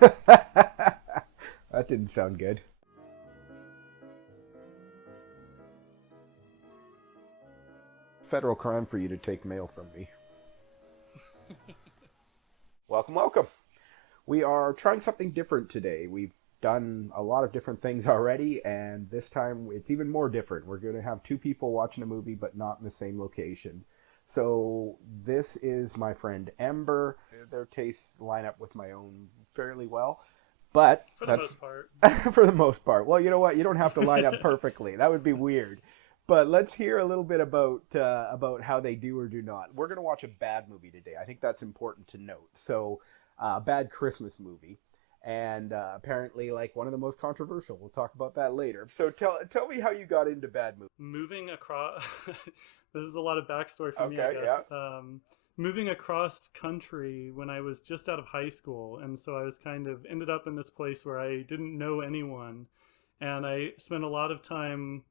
That didn't sound good. Federal crime for you to take mail from me. Welcome, welcome. We are trying something different today. We've done a lot of different things already, and this time it's even more different. We're going to have two people watching a movie, but not in the same location. So this is my friend Ember. Their tastes line up with my own fairly well, but For the that's most part. for the most part. Well, you know what? You don't have to line up perfectly. That would be weird. But let's hear a little bit about how they do or do not. We're gonna watch a bad movie today. I think that's important to note. So, bad Christmas movie, and apparently like one of the most controversial. We'll talk about that later. So tell me how you got into bad movies. Moving across, this is a lot of backstory for me, I Okay, guess. yeah. Moving across country when I was just out of high school, and so I was kind of ended up in this place where I didn't know anyone, and I spent a lot of time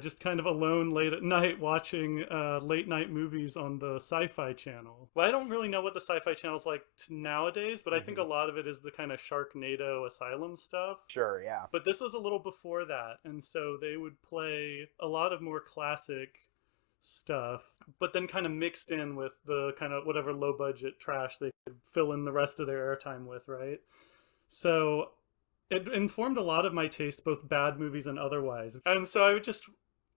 just kind of alone late at night watching late night movies on the Sci-Fi Channel. Well, I don't really know what the Sci-Fi Channel is like nowadays, but I think a Hmm. lot of it is the kind of Sharknado Asylum stuff. Sure, yeah. But this was a little before that, and so they would play a lot of more classic stuff, but then kind of mixed in with the kind of whatever low budget trash they could fill in the rest of their airtime with, right? So it informed a lot of my taste, both bad movies and otherwise. And so I would just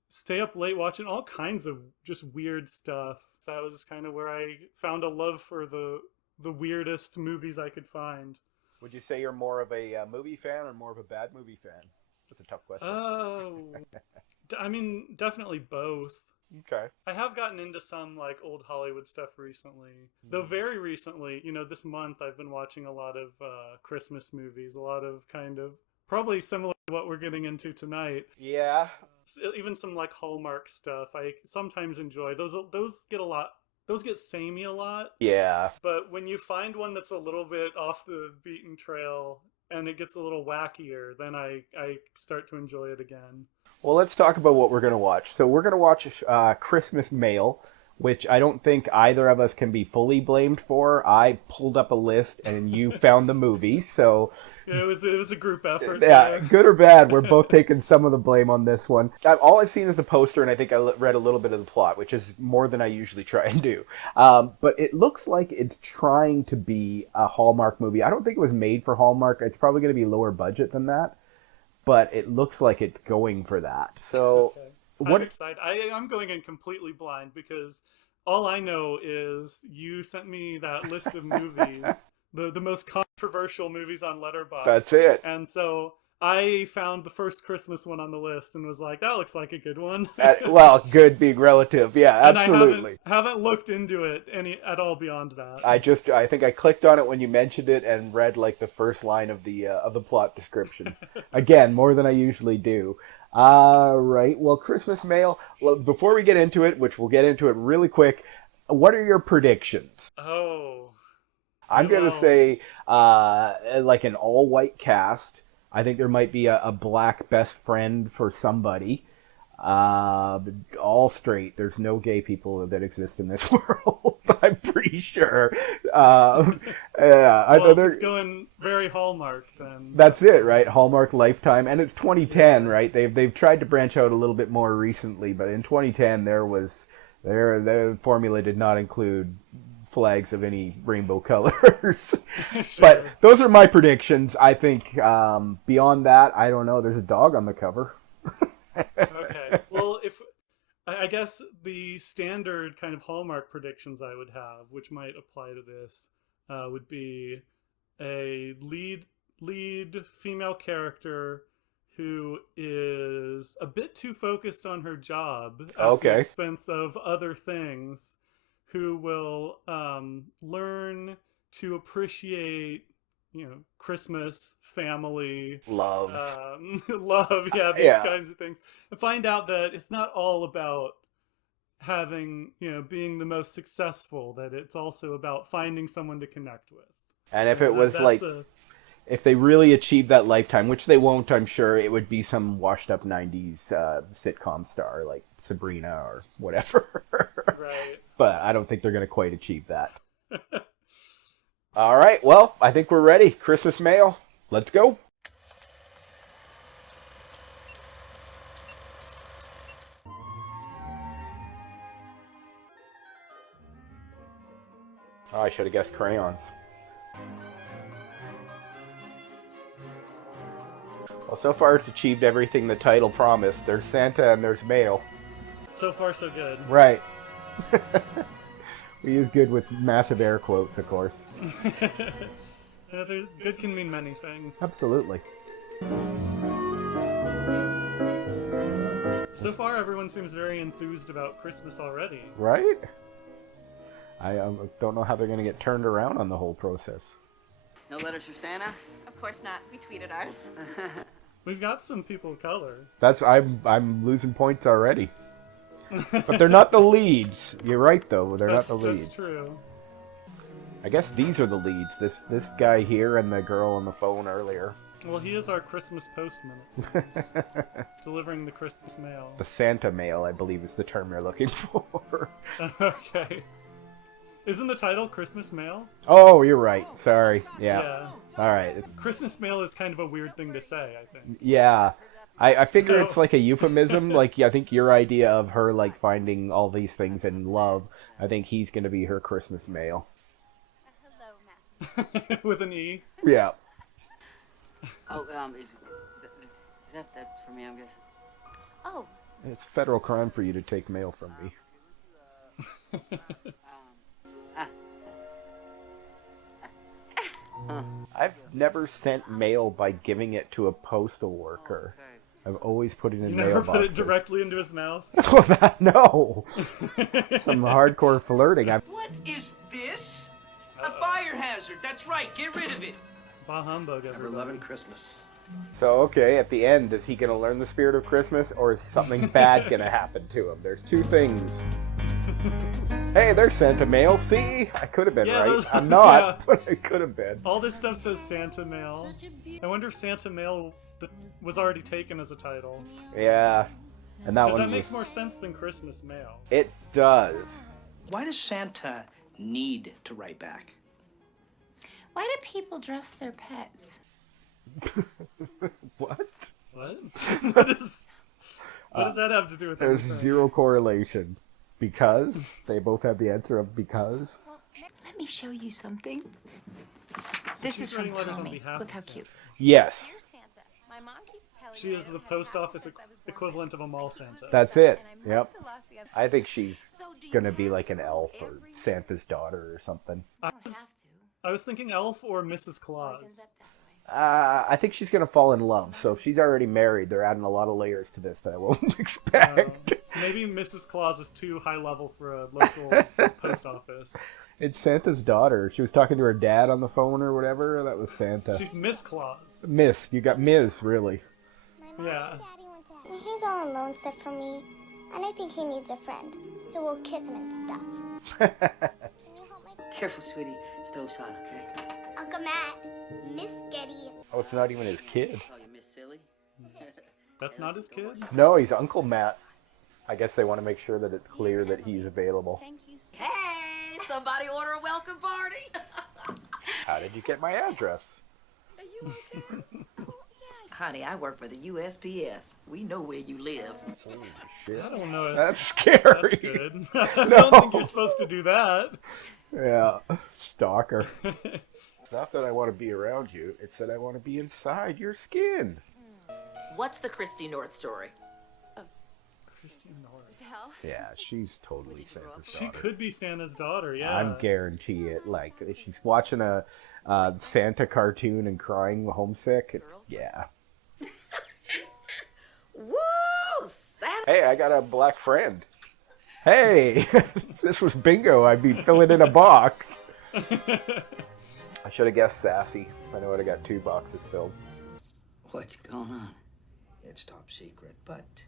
stay up late watching all kinds of just weird stuff. That was kind of where I found a love for the weirdest movies I could find. Would you say you're more of a movie fan or more of a bad movie fan? That's a tough question. Oh, I mean, definitely both. Okay. I have gotten into some like old Hollywood stuff recently. Though Hmm. very recently, this month I've been watching a lot of Christmas movies, a lot of kind of probably similar to what we're getting into tonight. Yeah. Even some like Hallmark stuff I sometimes enjoy. Those get a lot. Those get samey a lot. Yeah. But when you find one that's a little bit off the beaten trail and it gets a little wackier, then I start to enjoy it again. Well, let's talk about what we're going to watch. So we're going to watch Christmas Mail, which I don't think either of us can be fully blamed for. I pulled up a list and you found the movie. So, It was a group effort yeah, there. good or bad, we're both taking some of the blame on this one. All I've seen is a poster, and I think I read a little bit of the plot, which is more than I usually try and do. But it looks like it's trying to be a Hallmark movie. I don't think it was made for Hallmark. It's probably going to be lower budget than that, but it looks like it's going for that. So, Okay. I'm what? excited. I'm going in completely blind because all I know is you sent me that list of movies, the most controversial movies on That's Letterboxd, it. and so I found the first Christmas one on the list and was like, that looks like a good one. Well, good being relative. Yeah, And I haven't absolutely. haven't looked into it any at all beyond that. I think I clicked on it when you mentioned it and read like the first line of the plot description. Again, more than I usually do. Right. Well, Christmas Mail. Well, before we get into it, which we'll get into it really quick, what are your predictions? Oh, I'm gonna well, say like an all-white cast. I think there might be a black best friend for somebody. Uh, all straight. There's no gay people that exist in this world. I'm pretty sure. Um, yeah, I well, know if it's they're. going very Hallmark, then That's it, right? Hallmark Lifetime, and it's 2010, yeah. right? They've tried to branch out a little bit more recently, but in 2010 their formula did not include flags of any rainbow colors. But Sure. those are my predictions. I think beyond that, I don't know. There's a dog on the cover. Okay. Well, if I guess the standard kind of Hallmark predictions I would have, which might apply to this, would be a lead female character who is a bit too focused on her job at the Okay. expense of other things, who will learn to appreciate, Christmas, family, Love. love, yeah, these Yeah. kinds of things, and find out that it's not all about having, being the most successful, that it's also about finding someone to connect with. And if And it was that's like, a if they really achieved that lifetime, which they won't, I'm sure, it would be some washed up 90s sitcom star like Sabrina or whatever. right. But I don't think they're going to quite achieve that. All right, well, I think we're ready. Christmas mail. Let's go. Oh, I should have guessed crayons. Well, so far it's achieved everything the title promised. There's Santa and there's mail. So far, so good. Right. We use good with massive air quotes, of course. Good can mean many things. Absolutely. So far, everyone seems very enthused about Christmas already. Right? I don't know how they're going to get turned around on the whole process. No letters for Santa? Of course not. We tweeted ours. We've got some people of color. I'm losing points already. But they're not the leads. You're right, though. They're not the leads. That's true. I guess these are the leads. This guy here and the girl on the phone earlier. Well, he is our Christmas postman, it seems. Delivering the Christmas mail. The Santa mail, I believe, is the term you're looking for. Okay. Isn't the title Christmas mail? Oh, you're right. Sorry. Yeah. All right. Christmas mail is kind of a weird thing to say, I think. Yeah. I figure So- it's like a euphemism. Like, I think your idea of her, like, finding all these things in love, I think he's going to be her Christmas mail. Hello, Matthew. With an E. Yeah. Oh, is that's for me, I'm guessing? Oh, It's a federal crime for you to take mail from me. I've never sent mail by giving it to a postal worker. Okay. I've always put it in You mailboxes. never put it directly into his mouth. Oh, no. Some hardcore flirting. What is this? A fire hazard. That's right. Get rid of it. Bah humbug, Ever everybody. loving Christmas. So, okay, at the end, is he going to learn the spirit of Christmas, or is something bad going to happen to him? There's two things. Hey, there's Santa mail. See? I could have been Yeah, right. those- I'm not, yeah. but I could have been. All this stuff says Santa mail. I wonder if Santa mail was already taken as a title. Yeah. And that Because one that makes was... more sense than Christmas mail. It does. Why does Santa need to write back? why do people dress their pets? What? What? What does that have to do with There's anything? zero correlation. Because? They both have the answer of because? Well, let me show you something. This she's is from writing letters on Tommy. behalf Look of how Santa. cute. Yes. Dear Santa, my mom keeps telling She me is I the don't have post hats office since I was born. equivalent of a mall Santa. That's it. And I Yep. must have lost the other- I think she's So do you gonna be have like an to elf or every- Santa's daughter or something. I don't have to. I was thinking Elf or Mrs. Always Claus. ends up that way. I think she's gonna fall in love. So if she's already married, they're adding a lot of layers to this that I won't expect. Maybe Mrs. Claus is too high level for a local post office. It's Santa's daughter. She was talking to her dad on the phone or whatever. That was Santa. She's Miss Claus. Miss. You got Ms. Really. My mom Yeah. and daddy went to heaven. He's all alone except for me. And I think he needs a friend who will kiss him and stuff. Can you help my Careful, sweetie. Stove's hot, okay? Uncle Matt, Miss Getty? Oh, it's not even his kid. Call you Miss Silly. That's not his kid? No, he's Uncle Matt. I guess they want to make sure that it's clear that he's available. Thank you so Hey, somebody order a welcome party? How did you get my address? Are you okay? Honey, I work for the USPS. We know where you live. Holy shit. I don't know. If That's scary. that's good. I No. don't think you're supposed to do that. Yeah. Stalker. It's not that I want to be around you. It's that I want to be inside your skin. What's the Christy North story? Christy North. Tell. Yeah, she's totally Santa's She daughter. could be Santa's daughter, yeah. I'm guarantee it. Like, if she's watching a Santa cartoon and crying homesick, yeah. Woo! Santa! Hey, I got a black friend. Hey, if this was bingo, I'd be filling in a box. I should have guessed sassy. I know I'd have got 2 boxes filled. What's going on? It's top secret, but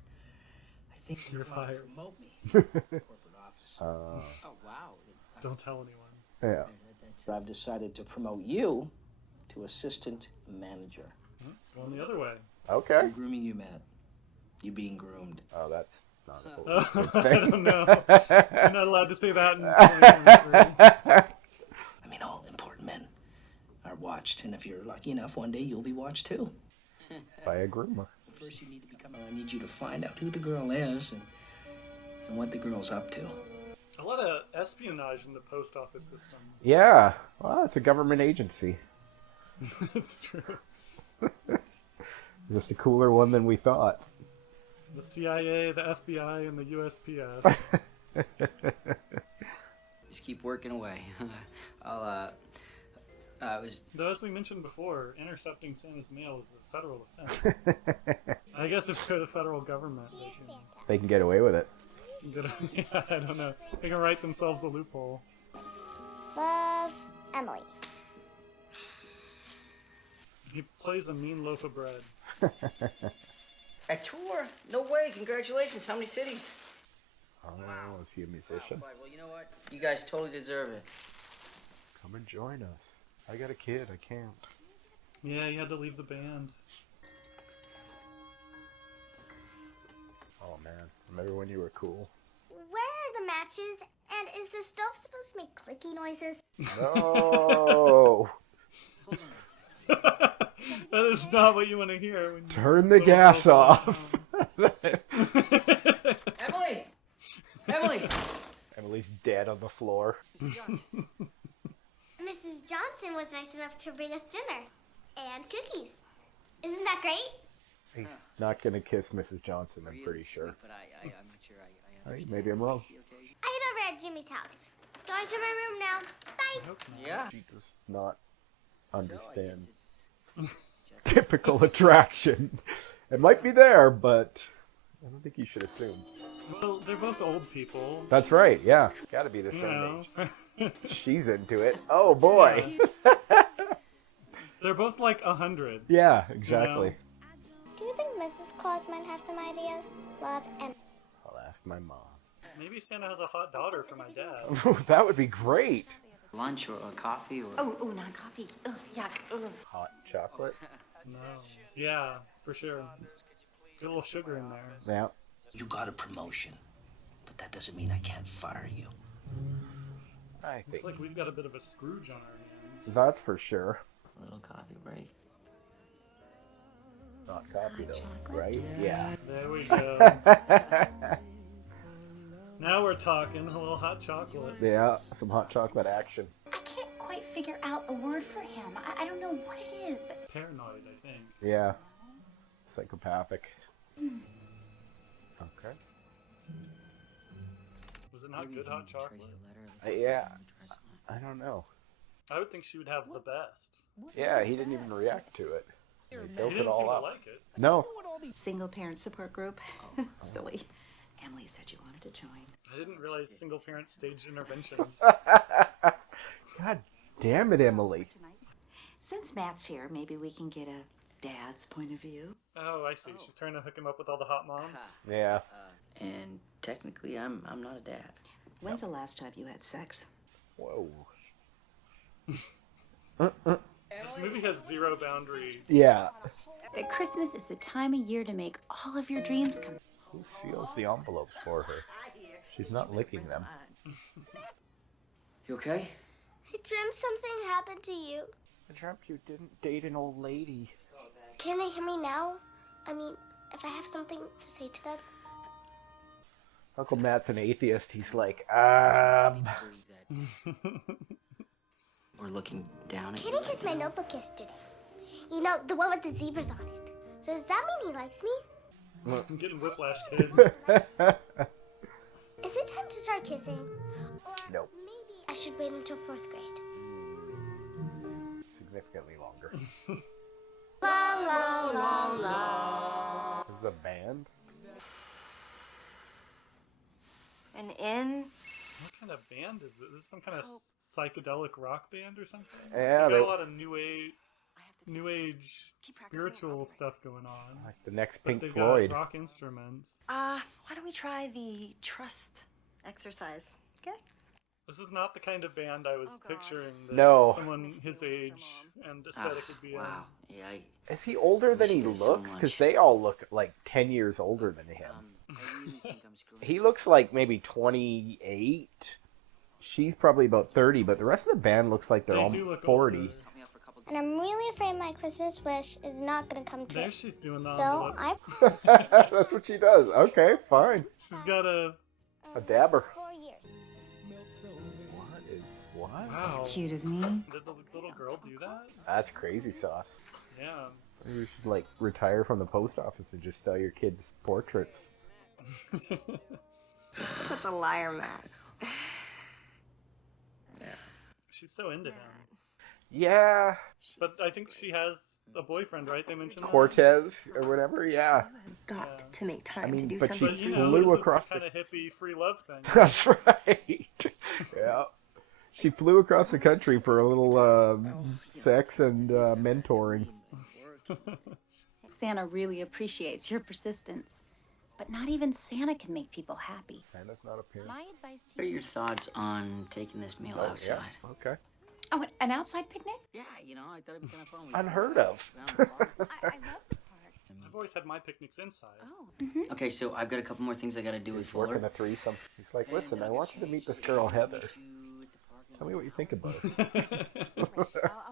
I think You're you're about to fired. promote me. Corporate office. Oh, wow. Don't tell anyone. Yeah. I've decided to promote you to assistant manager. It's going the other way. Okay. I'm grooming you, Matt. You being groomed. Oh, that's not a I good thing. don't know. I'm not allowed to say that in 2023. I mean, all important men watched. And if you're lucky enough, one day you'll be watched too. By a groomer. First, you need to become. I need you to find out who the girl is and what the girl's up to. A lot of espionage in the post office system. Yeah. Well, it's a government agency. That's true. Just a cooler one than we thought. The CIA, the FBI, and the USPS. Just keep working away. Though, as we mentioned before, intercepting Santa's mail is a federal offense. I guess if they're the federal government, They can get away with it. yeah, I don't know. They can write themselves a loophole. Love, Emily. He plays a mean loaf of bread. A tour? No way. Congratulations. How many cities? Oh, is he a musician? Wow, well, you know what? You guys totally deserve it. Come and join us. I got a kid. I can't. Yeah, he had to leave the band. Oh man, remember when you were cool? Where are the matches? And is the stove supposed to make clicky noises? No. That is not what you want to hear. When Turn the gas off. Emily! Emily! Emily's dead on the floor. Mrs. Johnson was nice enough to bring us dinner and cookies. Isn't that great? He's not gonna kiss Mrs. Johnson, I'm pretty sure. But I'm not sure I Hey, maybe I'm wrong. I ate over at Jimmy's house. Going to my room now. Bye. Yeah. She does not So, understand I guess it's typical attraction. It might be there, but I don't think you should assume. Well, they're both old people. That's right, yeah. Gotta be the You same know. age. She's into it. Oh boy. They're both like 100. Yeah, exactly. Do you think Mrs. Claus might have some ideas? Love, Emily. I'll ask my mom. Maybe Santa has a hot daughter for my dad. That would be great. lunch or coffee or... Oh, not coffee. Ugh, yuck. Ugh. Hot chocolate. No. Yeah, for sure. Get a little sugar in there. Yeah. You got a promotion, but that doesn't mean I can't fire you. I Looks think like we've got a bit of a Scrooge on our hands. that's for sure. A little coffee break. Not coffee though, right? Yeah. There we go. Now we're talking. A little hot chocolate. Yeah, some hot chocolate action. I can't quite figure out a word for him. I don't know what it is, but Paranoid, I think. Yeah. Psychopathic. Okay. Was it not good hot chocolate? Yeah. I don't know. I would think she would have the best. Yeah, he didn't even react to it. He He built it didn't seem all to up. like it. No. Single parent support group. Silly. Emily said you wanted to join. I didn't realize single parent stage interventions. God damn it, Emily. Since Matt's here, maybe we can get a dad's point of view. Oh, I see. She's trying to hook him up with all the hot moms. Yeah. And technically, I'm not a dad. When's the last time you had sex? Whoa. This movie has zero boundary. Yeah. that Christmas is the time of year to make all of your dreams come. Who seals the envelopes for her? She's not licking them. You okay? I dreamt something happened to you. I dreamt you didn't date an old lady. Can they hear me now? I mean, if I have something to say to them. Uncle Matt's an atheist. He's like, Or looking down at Kenny kissed my notebook yesterday. You know, the one with the zebras on it. So does that mean he likes me? I'm getting whiplash kid. Is it time to start kissing? Or Nope. maybe I should wait until 4th grade. Significantly longer. La la la la. This is a band? An inn? What kind of band is this? Is this some kind of psychedelic rock band or something? Yeah, They they got a lot of new age spiritual stuff going on. like the next But Pink they've Floyd. got rock instruments. Why don't we try the trust exercise? Okay? This is not the kind of band I was Oh, God. picturing that No. someone his age and aesthetic would be Wow. Yeah, Is he older than he Appreciate it so looks? Because much. they all look like 10 years older than him. I really think I'm screwing. He looks like maybe 28. She's probably about 30, but the rest of the band looks like they're They all do look 40. older. Help me out for a couple and I'm really afraid my Christmas wish is not gonna come true. There she's doing the So envelopes. That's what she does. Okay, fine. She's got a... A dabber. 4 years. What? Wow. Cute, isn't he? Did the little girl do that? That's crazy sauce. Yeah. Maybe you should like retire from the post office and just sell your kids' portraits. Such a liar, Matt. She's so into him. Yeah, But I think she has a boyfriend, right? They mentioned that? Cortez or whatever. Yeah, Got to make time I mean, to do but she But something. you know, flew this across is the. kind of hippie free love thing. That's right. Yeah, she flew across the country for a little sex and mentoring. Santa really appreciates your persistence. But not even Santa can make people happy. Santa's not a parent. My advice to What are your thoughts on taking this meal outside? Yeah. Okay. Oh, an outside picnic? Yeah, you know, I thought it'd be kind of fun. Unheard of. I love the park. I've always had my picnics inside. Oh. Okay, so I've got a couple more things I got to do with He's working Fuller. the threesome. He's like, listen, I want you to meet this girl, Heather. Tell me what you think about it. I'll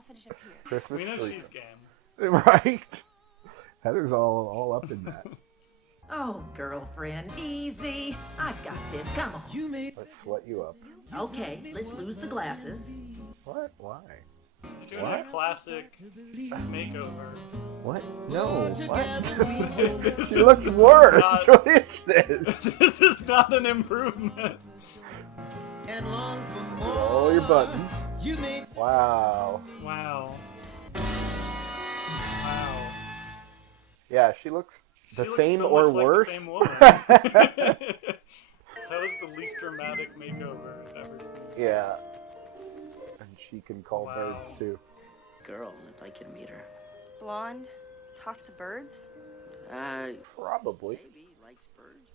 finish up here. Christmas We know she's threesome. game. Right. Heather's all up in that. Oh, girlfriend, easy. I've got this. Come on. Let's slut you up. Okay, let's lose the glasses. What? Why? You're doing a classic makeover. What? No. What? She looks worse. not- What is this? This is not an improvement. All your buttons. Wow. Wow. Wow. Yeah, she looks the She looks same so or much like worse. the same woman. That was the least dramatic makeover I've ever seen. Yeah. And she can call Wow. birds too. Girl, if I could meet her. Blonde, talks to birds. Probably. Maybe likes birds.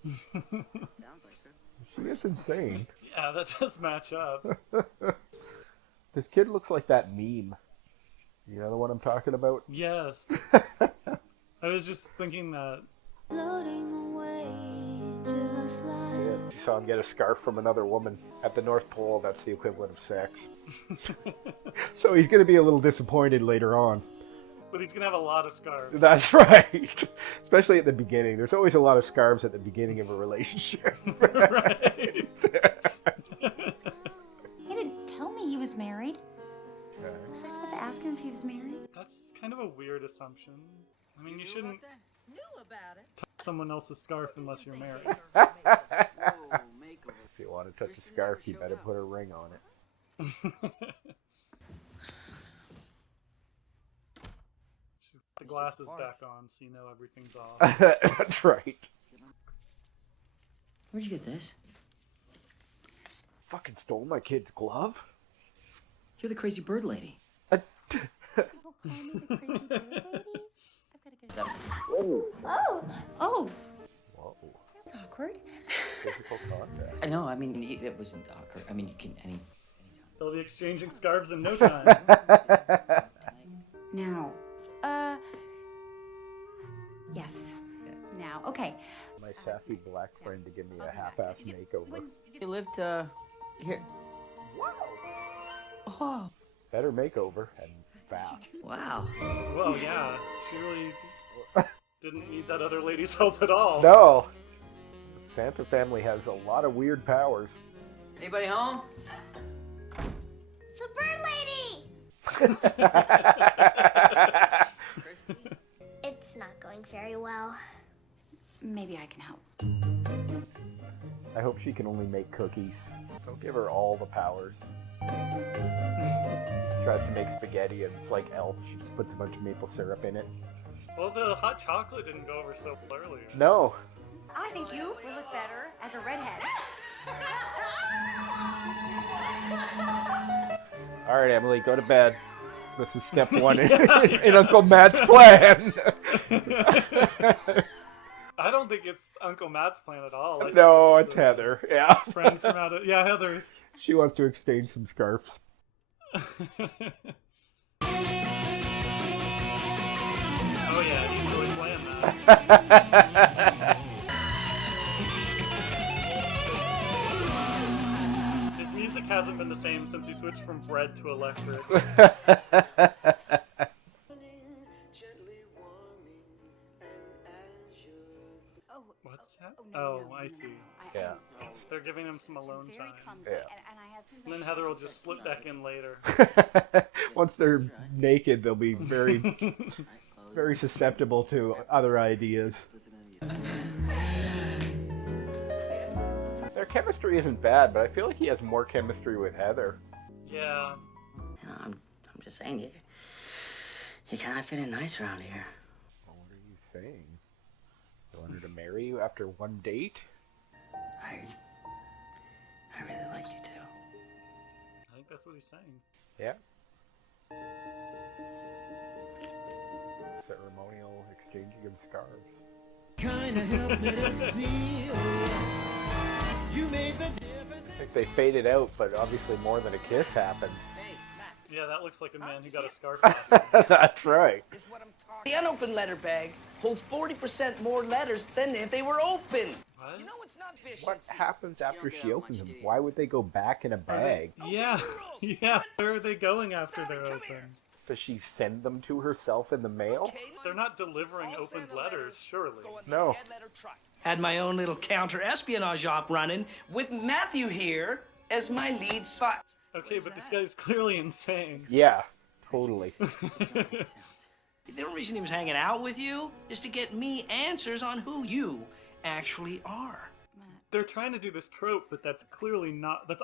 Sounds like her. She is insane. Yeah, that does match up. This kid looks like that meme. You know the one I'm talking about? Yes. I was just thinking that. That's it. You saw him get a scarf from another woman at the North Pole. That's the equivalent of sex. So he's going to be a little disappointed later on. But he's gonna have a lot of scarves. That's right. Especially at the beginning. There's always a lot of scarves at the beginning of a relationship. Right. He didn't tell me he was married. Was I supposed to ask him if he was married? That's kind of a weird assumption. I mean, you shouldn't Knew about it. touch someone else's scarf unless you're married. Whoa, makeover. If you want to touch a scarf, you better put a ring on it. She's got the glasses back on, so you know everything's off. That's right. Where'd you get this? Fucking stole my kid's glove? You're the crazy bird lady. People call me the crazy bird lady? I've got to Whoa. Oh, Whoa. that's awkward. Physical contact. I know, I mean, it wasn't awkward. I mean, you can, anytime. They'll be exchanging scarves in no time. Now, yes. Now, okay. My sassy black friend to give me a half-ass makeover. You lived, here. Oh, Better makeover and fast. wow. Well, yeah, she really didn't need that other lady's help at all. No. The Santa family has a lot of weird powers. Anybody home? The bird lady! It's not going very well. Maybe I can help. I hope she can only make cookies. Don't give her all the powers. She tries to make spaghetti and it's like Elf. She just puts a bunch of maple syrup in it. Well, the hot chocolate didn't go over so well earlier. No. I think you would look better as a redhead. All right, Emily, go to bed. This is step one in Uncle Matt's plan. I don't think it's Uncle Matt's plan at all. I think No, it's it's the Heather. Yeah. friend from out of... Yeah, Heather's. She wants to exchange some scarves. Oh yeah, he's really playing that. His music hasn't been the same since he switched from bread to electric. giving him some alone time. Yeah. And then Heather will just slip back in later. Once they're naked, they'll be very, very susceptible to other ideas. Their chemistry isn't bad, but I feel like he has more chemistry with Heather. Yeah. You know, I'm just saying, you kind of fit in nice around here. What are you saying? You want her to marry you after one date? I really like you too. I think that's what he's saying. Yeah. Ceremonial exchanging of scarves. I think they faded out, but obviously more than a kiss happened. Yeah, that looks like a man who got a scarf. That's right. The unopened letter bag holds 40% more letters than if they were open. What? You know it's not vicious. What happens after she opens them? Why would they go back in a bag? Yeah, yeah. Where are they going after they're open? Does she send them to herself in the mail? They're not delivering opened letters, surely. No. Had my own little counter-espionage op running with Matthew here as my lead spy. Okay, but this guy's clearly insane. Yeah, totally. The only reason he was hanging out with you is to get me answers on who you actually are. They're trying to do this trope, but that's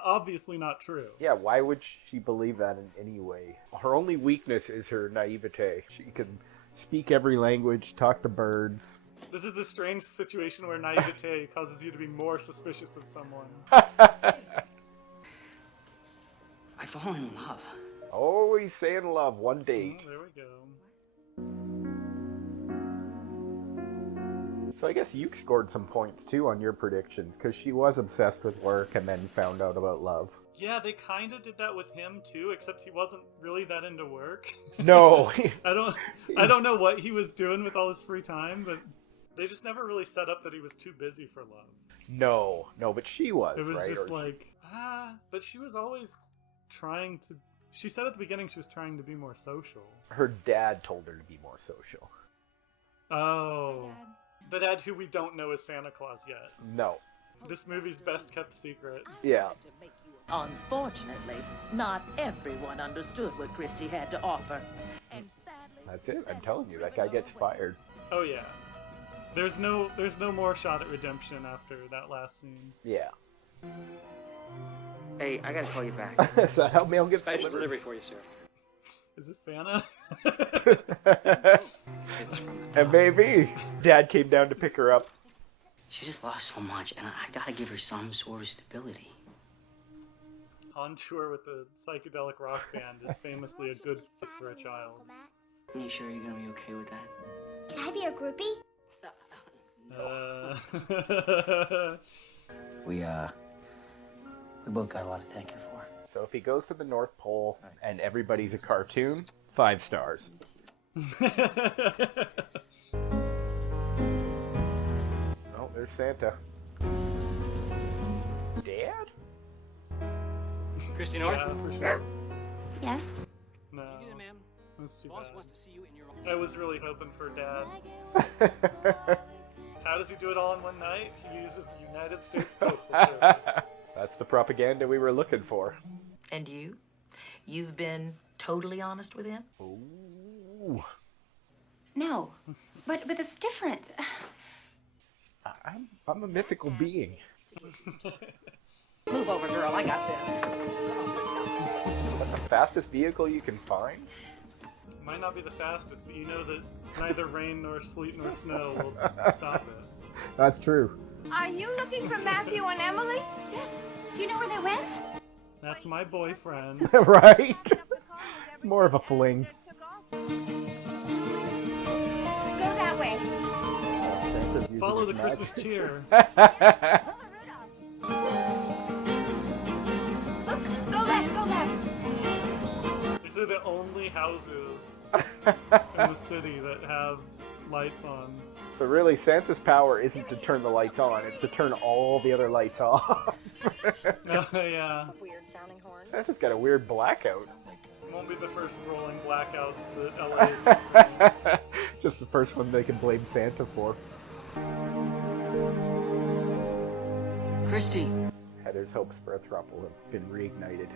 obviously not true. Yeah, why would she believe that in any way? Her only weakness is her naivete. She can speak every language, talk to birds. This is the strange situation where naivete causes you to be more suspicious of someone. I fall in love. Always saying love, one date. There we go. So I guess you scored some points too on your predictions, because she was obsessed with work and then found out about love. Yeah, they kind of did that with him too, except he wasn't really that into work. No. I don't know what he was doing with all his free time, but they just never really set up that he was too busy for love. No, but she was, It was right? just like, but she was always trying to... She said at the beginning she was trying to be more social. Her dad told her to be more social. Oh. The dad who we don't know is Santa Claus yet. No. This movie's best kept secret. Yeah. Unfortunately, not everyone understood what Christie had to offer. That's it. I'm telling you, that guy gets fired. Oh yeah. There's no more shot at redemption after that last scene. Yeah. Hey, I gotta call you back. Is that how mail gets Special delivered? delivery for you, sir. Is this Santa? It's from And maybe Dad came down to pick her up. She just lost so much, and I gotta give her some sort of stability. On tour with a psychedelic rock band is famously a good place for a child. Are you sure you're gonna be okay with that? Can I be a groupie? We both got a lot to thank her for. So if he goes to the North Pole and everybody's a cartoon, 5 stars. Oh, there's Santa. Dad? Christy North? Yeah, for sure. Yes? No. You get it, ma'am. That's too Boss bad. wants to see you in your I was really hoping for Dad. How does he do it all in one night? He uses the United States Postal Service. That's the propaganda we were looking for. And you? You've been totally honest with him? Ooh. No. But it's different. I'm a mythical being. Move over, girl. I got this. What, the fastest vehicle you can find? Might not be the fastest, but you know that neither rain nor sleet nor snow will stop it. That's true. Are you looking for Matthew and Emily? Yes. Do you know where they went? That's my boyfriend. Right? It's more of a fling. Go that way. Santa's using Follow his the Christmas magic. cheer. Look, go left, go left. These are the only houses in the city that have lights on. So really, Santa's power isn't to turn the lights on, it's to turn all the other lights off. Oh, yeah. Weird sounding horn. Santa's got a weird blackout. Won't be the first rolling blackouts that LA is. Just the first one they can blame Santa for. Christy, There's hopes for a throuple have been reignited.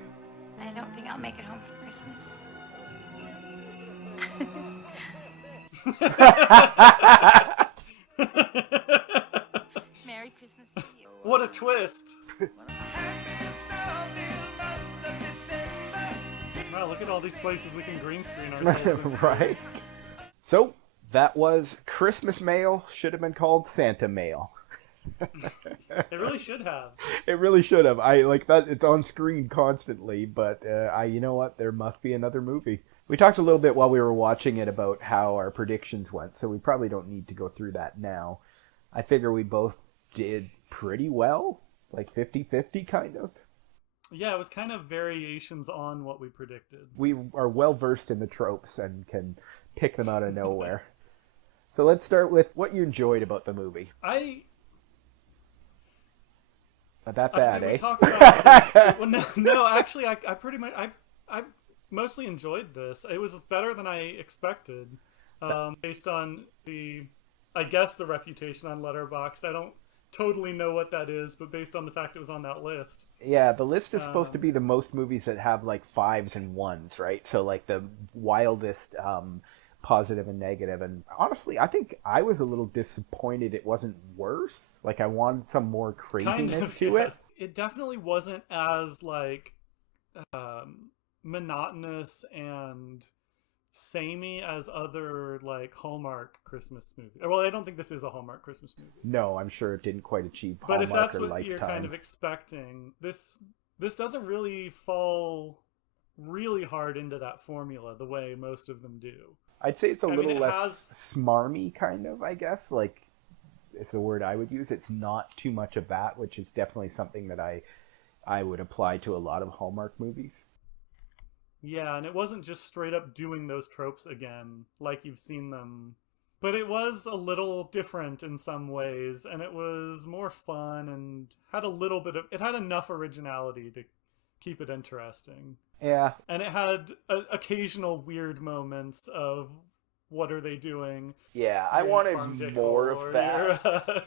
I don't think I'll make it home for Christmas. Merry Christmas to you. What a twist! Wow, look at all these places we can green screen ourselves into. Right? So, that was Christmas Mail. Should have been called Santa Mail. It really should have. It really should have. I like that. It's on screen constantly, but you know what? There must be another movie. We talked a little bit while we were watching it about how our predictions went, so we probably don't need to go through that now. I figure we both did pretty well, like 50-50 kind of. Yeah, it was kind of variations on what we predicted. We are well versed in the tropes and can pick them out of nowhere. So let's start with what you enjoyed about the movie. Not that bad, we eh? talk about, well, no, actually, I pretty much, I mostly enjoyed this. It was better than I expected, based on I guess the reputation on Letterboxd. I don't totally know what that is, but based on the fact it was on that list. Yeah, the list is supposed to be the most movies that have like 5s and 1s, right? So like the wildest positive and negative. And honestly, I think I was a little disappointed it wasn't worse. Like I wanted some more craziness to it. It definitely wasn't as like monotonous and samey as other like Hallmark Christmas movies. Well, I don't think this is a Hallmark Christmas movie. No, I'm sure it didn't quite achieve But Hallmark if that's or what Lifetime. you're kind of expecting, this doesn't really fall really hard into that formula the way most of them do. I'd say it's a little less has... smarmy, kind of, I guess. Like, it's the word I would use. It's not too much of that, which is definitely something that I would apply to a lot of Hallmark movies. Yeah, and it wasn't just straight up doing those tropes again, like you've seen them. But it was a little different in some ways, and it was more fun and had a little bit of... It had enough originality to keep it interesting. Yeah. And it had occasional weird moments of what are they doing? Yeah, I wanted more of that.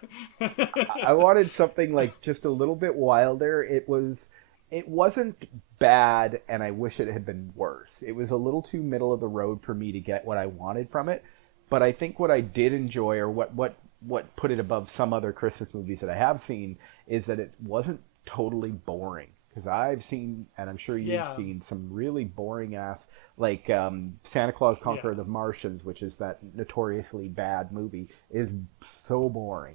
I wanted something like just a little bit wilder. It wasn't bad, and I wish it had been worse. It was a little too middle of the road for me to get what I wanted from it. But I think what I did enjoy, or what put it above some other Christmas movies that I have seen, is that it wasn't totally boring. Because I've seen, and I'm sure you've seen, some really boring ass, like Santa Claus Conqueror of the Martians, which is that notoriously bad movie, is so boring.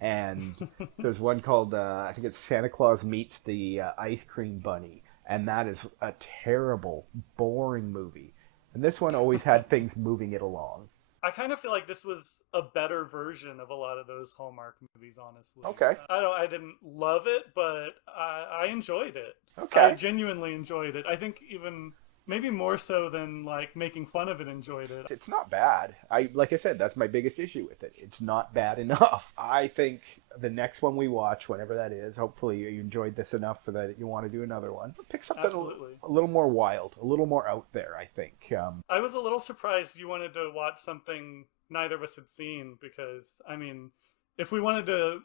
And there's one called, I think it's Santa Claus Meets the Ice Cream Bunny, and that is a terrible, boring movie. And this one always had things moving it along. I kind of feel like this was a better version of a lot of those Hallmark movies, honestly. Okay. I didn't love it, but I enjoyed it. Okay. I genuinely enjoyed it. I think even maybe more so than like making fun of it, enjoyed it. It's not bad. Like I said, that's my biggest issue with it. It's not bad enough. I think the next one we watch, whenever that is, hopefully you enjoyed this enough for that you want to do another one. Pick something a little more wild, a little more out there, I think. I was a little surprised you wanted to watch something neither of us had seen, because, I mean, if we wanted to...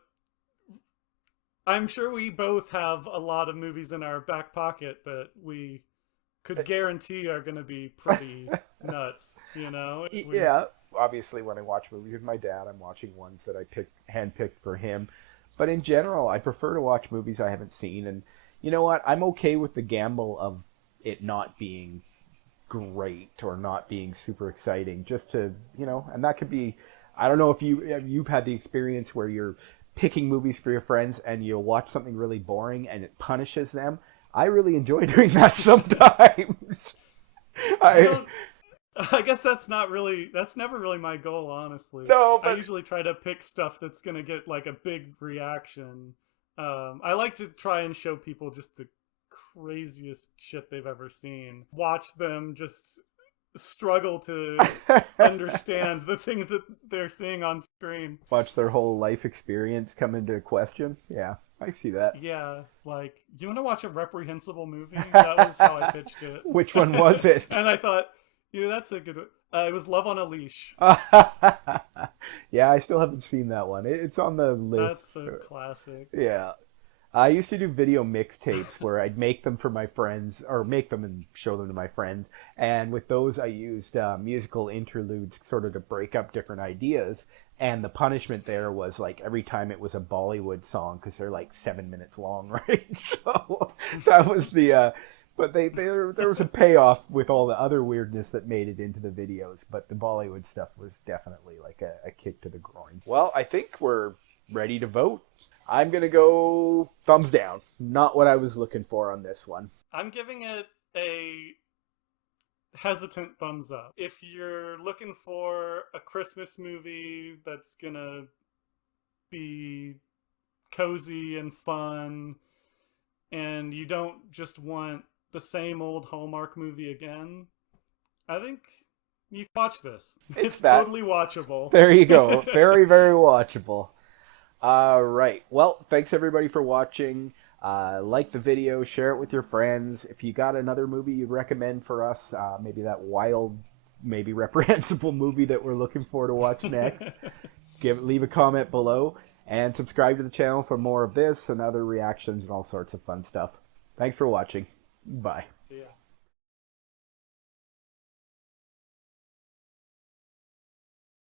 I'm sure we both have a lot of movies in our back pocket that we could guarantee are going to be pretty nuts, you know? Yeah. Obviously, when I watch movies with my dad, I'm watching ones that I handpicked for him. But in general, I prefer to watch movies I haven't seen. And you know what? I'm okay with the gamble of it not being great or not being super exciting. Just to, you know, and that could be... I don't know if you've had the experience where you're picking movies for your friends and you'll watch something really boring and it punishes them. I really enjoy doing that sometimes. I guess that's never really my goal, honestly. No, but... I usually try to pick stuff that's going to get like a big reaction. I like to try and show people just the craziest shit they've ever seen. Watch them just struggle to understand the things that they're seeing on screen. Watch their whole life experience come into question. Yeah, I see that. Yeah, like, you want to watch a reprehensible movie? That was how I pitched it. Which one was it? And I thought, that's a good one. It was Love on a Leash. Yeah, I still haven't seen that one. It's on the list. That's a classic. Yeah. I used to do video mixtapes where I'd make them for my friends, or make them and show them to my friends. And with those, I used musical interludes sort of to break up different ideas. And the punishment there was like every time it was a Bollywood song, because they're like 7 minutes long, right? So that was the. But there was a payoff with all the other weirdness that made it into the videos. But the Bollywood stuff was definitely like a kick to the groin. Well, I think we're ready to vote. I'm going to go thumbs down. Not what I was looking for on this one. I'm giving it a hesitant thumbs up. If you're looking for a Christmas movie that's going to be cozy and fun, and you don't just want the same old Hallmark movie again, I think you can watch this. It's totally watchable. There you go. Very, very watchable. All right. Well, thanks everybody for watching. Like the video, share it with your friends. If you got another movie you'd recommend for us, maybe that wild, maybe reprehensible movie that we're looking for to watch next, leave a comment below, and subscribe to the channel for more of this and other reactions and all sorts of fun stuff. Thanks for watching. Bye. Yeah.